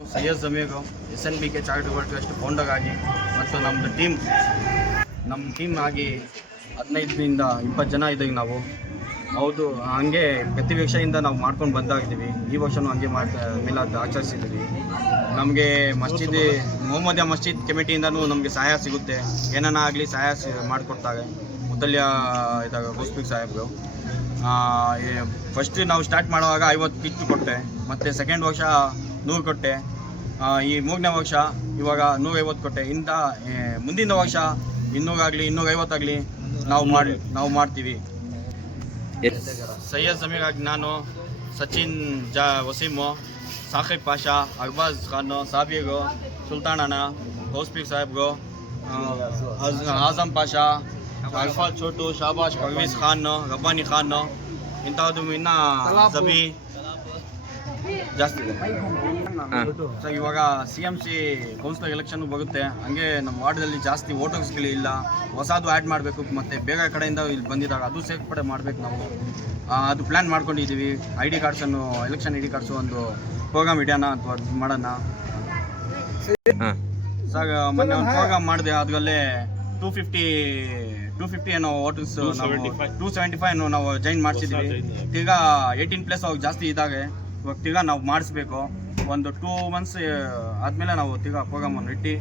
Syed Zameer SNBK charitable trust founder ಆಗಿ ಮತ್ತು ನಮ್ಮ ಟೀಮ್ ಆಗಿ 15ರಿಂದ 20 ಜನ ಇದ್ದೀವಿ ನಾವು. ಹೌದು, ಹಂಗೆ ಪ್ರತಿ ವರ್ಷದಿಂದ ನಾವು ಮಾಡ್ಕೊಂಡು ಬಂದಾಗಿದ್ದೀವಿ. ಈ ವರ್ಷವೂ ಹಂಗೆ ಮಿಲಾದ್ ಆಚರಿಸಿದ್ದೀವಿ. ನಮಗೆ ಮೊಹಮ್ಮದಿಯಾ ಮಸ್ಜಿದ್ ಕಮಿಟಿಯಿಂದನೂ ನಮಗೆ ಸಹಾಯ ಸಿಗುತ್ತೆ. ಏನಾನ ಆಗಲಿ ಸಹಾಯ ಮಾಡಿಕೊಡ್ತಾರೆ ಮುತ್ತಲ್ಯ ಇದ್ದಾಗ ಗೋಸ್ಪಿಕ್ ಸಾಹೇಬ್ರು. ಫಸ್ಟ್ ನಾವು ಸ್ಟಾರ್ಟ್ ಮಾಡುವಾಗ 50 ಕಿಟ್ ಕೊಟ್ಟೆ, ಮತ್ತು ಸೆಕೆಂಡ್ ವರ್ಷ 100 ಕೊಟ್ಟೆ, ಈ 3ನೇ ವರ್ಷ ಇವಾಗ 150 ಕೊಟ್ಟೆ. ಇಂಥ ಮುಂದಿನ ವರ್ಷ 200 ಆಗಲಿ 250 ಆಗಲಿ ನಾವು ಮಾಡ್ತೀವಿ. ಸೈಯದ್ ಜಮೀರ್ ಆಗಿ ನಾನು, ಸಚಿನ್ ವಸೀಮು, ಸಾಕಿಬ್ ಪಾಷಾ, ಅರ್ಬಾಜ್ ಖಾನು, ಸಾಬೀರು, ಸುಲ್ತಾನಣ್ಣ, ಗೋಸ್ಪಿಕ್ ಸಾಹೇಬ್ರು, ಆಜಮ್ ಪಾಷಾ, ಅರ್ಫಾತ್ ಚೋಟು, ಶಾಬಾಷ್, ಪರ್ವೀಸ್ ಖಾನ್, ರಬ್ಬಾನಿ ಖಾನ್, ಇಂಥದ್ದು ಇನ್ನೂ ಜಬಿ ಜಾಸ್ತಿ ಇದೆ. ಸೊ ಇವಾಗ CMC ಕೌನ್ಸಿಲರ್ ಎಲೆಕ್ಷನ್ ಬರುತ್ತೆ. ಹಂಗೆ ನಮ್ಮ ವಾರ್ಡಲ್ಲಿ ಜಾಸ್ತಿ ವೋಟರ್ಸ್ಗಳು ಇಲ್ಲ, ಹೊಸದು ಆ್ಯಡ್ ಮಾಡಬೇಕು. ಮತ್ತು ಬೇಗ ಕಡೆಯಿಂದ ಇಲ್ಲಿ ಬಂದಿದ್ದಾಗ ಅದು ಸೇರ್ಪಡೆ ಮಾಡಬೇಕು ನಾವು. ಅದು ಪ್ಲ್ಯಾನ್ ಮಾಡ್ಕೊಂಡಿದ್ದೀವಿ. ID ಕಾರ್ಡ್ಸನ್ನು, ಎಲೆಕ್ಷನ್ ID ಕಾರ್ಡ್ಸು ಒಂದು ಪ್ರೋಗ್ರಾಮ್ ಇಡೋಣ ಅಥವಾ ಮಾಡೋಣ. ಸಾಗ ಮೊನ್ನೆ ಒಂದು ಪ್ರೋಗ್ರಾಮ್ ಮಾಡಿದೆ, ಅದರಲ್ಲೇ 250 ಏನೋ ವೋಟರ್ಸ್, 275 ನಾವು ಜಾಯಿನ್ ಮಾಡಿಸಿದ್ವಿ. ಈಗ 18+ ಅವ್ರಿಗೆ ಜಾಸ್ತಿ ಇದ್ದಾವೆ. ಇವಾಗ ತಿರ್ಗಾ ನಾವು ಮಾಡಿಸ್ಬೇಕು. ಒಂದು 2 ಮಂತ್ಸ್ ಆದಮೇಲೆ ನಾವು ತಿರ್ಗಾ ಪ್ರೋಗ್ರಾಮನ್ನು ಇಟ್ಟು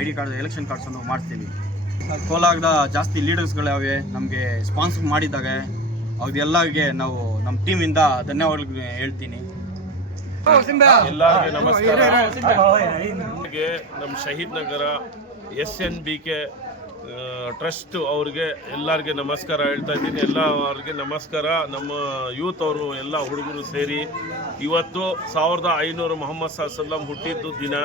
ID ಕಾರ್ಡ್, ಎಲೆಕ್ಷನ್ ಕಾರ್ಡ್ಸನ್ನು ಮಾಡಿಸ್ತೀವಿ. ಕೋಲಾರದ ಜಾಸ್ತಿ ಲೀಡರ್ಸ್ಗಳಾವೆ ನಮಗೆ ಸ್ಪಾನ್ಸರ್ ಮಾಡಿದ್ದಾರೆ. ಅವ್ರಿಗೆಲ್ಲರಿಗೆ ನಾವು ನಮ್ಮ ಟೀಮಿಂದ ಧನ್ಯವಾದಗಳು ಹೇಳ್ತೀನಿ. ಎಲ್ಲರಿಗೆ ನಮಸ್ಕಾರ. ನಮ್ಮ ಶಹೀದ್ ನಗರ SNBK ಟ್ರಸ್ಟ್ ಅವ್ರಿಗೆ ಎಲ್ಲರಿಗೆ ನಮಸ್ಕಾರ ಹೇಳ್ತಾ ಇದ್ದೀನಿ. ಎಲ್ಲರಿಗೆ ನಮಸ್ಕಾರ. ನಮ್ಮ ಯೂತ್ ಅವರು ಎಲ್ಲ ಹುಡುಗರು ಸೇರಿ ಇವತ್ತು 1500 ಮೊಹಮ್ಮದ್ ಸಲ್ಲಂ ಹುಟ್ಟಿದ್ದು ದಿನ,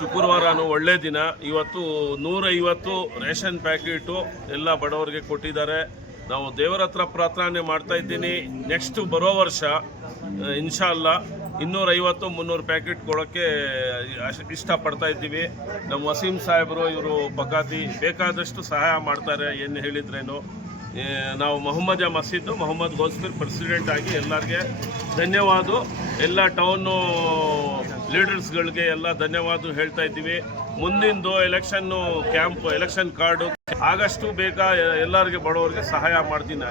ಶುಕ್ರವಾರನೂ ಒಳ್ಳೆ ದಿನ. ಇವತ್ತು 150 ರೇಷನ್ ಪ್ಯಾಕೆಟು ಎಲ್ಲ ಬಡವರಿಗೆ ಕೊಟ್ಟಿದ್ದಾರೆ. ನಾವು ದೇವರ ಹತ್ರ ಪ್ರಾರ್ಥನೆ ಮಾಡ್ತಾ ಇದ್ದೀನಿ, ನೆಕ್ಸ್ಟ್ ಬರೋ ವರ್ಷ ಇನ್ಶಾಲ್ಲಾ 250-300 ಪ್ಯಾಕೆಟ್ ಕೊಡೋಕ್ಕೆ ಇಷ್ಟಪಡ್ತಾ ಇದ್ದೀವಿ. ನಮ್ಮ ವಸೀಂ ಸಾಹೇಬರು ಇವರು ಬಕಾತಿ ಬೇಕಾದಷ್ಟು ಸಹಾಯ ಮಾಡ್ತಾರೆ, ಏನು ಹೇಳಿದ್ರೇನು. ನಾವು ಮೊಹಮ್ಮದಿಯಾ ಮಸೀದು ಮೊಹಮ್ಮದ್ ಗೋಸ್ಪಿರ್ ಪ್ರೆಸಿಡೆಂಟ್ ಆಗಿ ಎಲ್ಲರಿಗೆ ಧನ್ಯವಾದ. ಎಲ್ಲ ಟೌನು ಲೀಡರ್ಸ್ಗಳಿಗೆ ಎಲ್ಲ ಧನ್ಯವಾದ ಹೇಳ್ತಾ ಇದ್ದೀವಿ. ಮುಂದಿಂದು ಎಲೆಕ್ಷನ್ ಕಾರ್ಡು ಆಗಷ್ಟು ಬೇಗ ಎಲ್ಲರಿಗೆ ಬಡವರಿಗೆ ಸಹಾಯ ಮಾಡ್ತೀನಿ.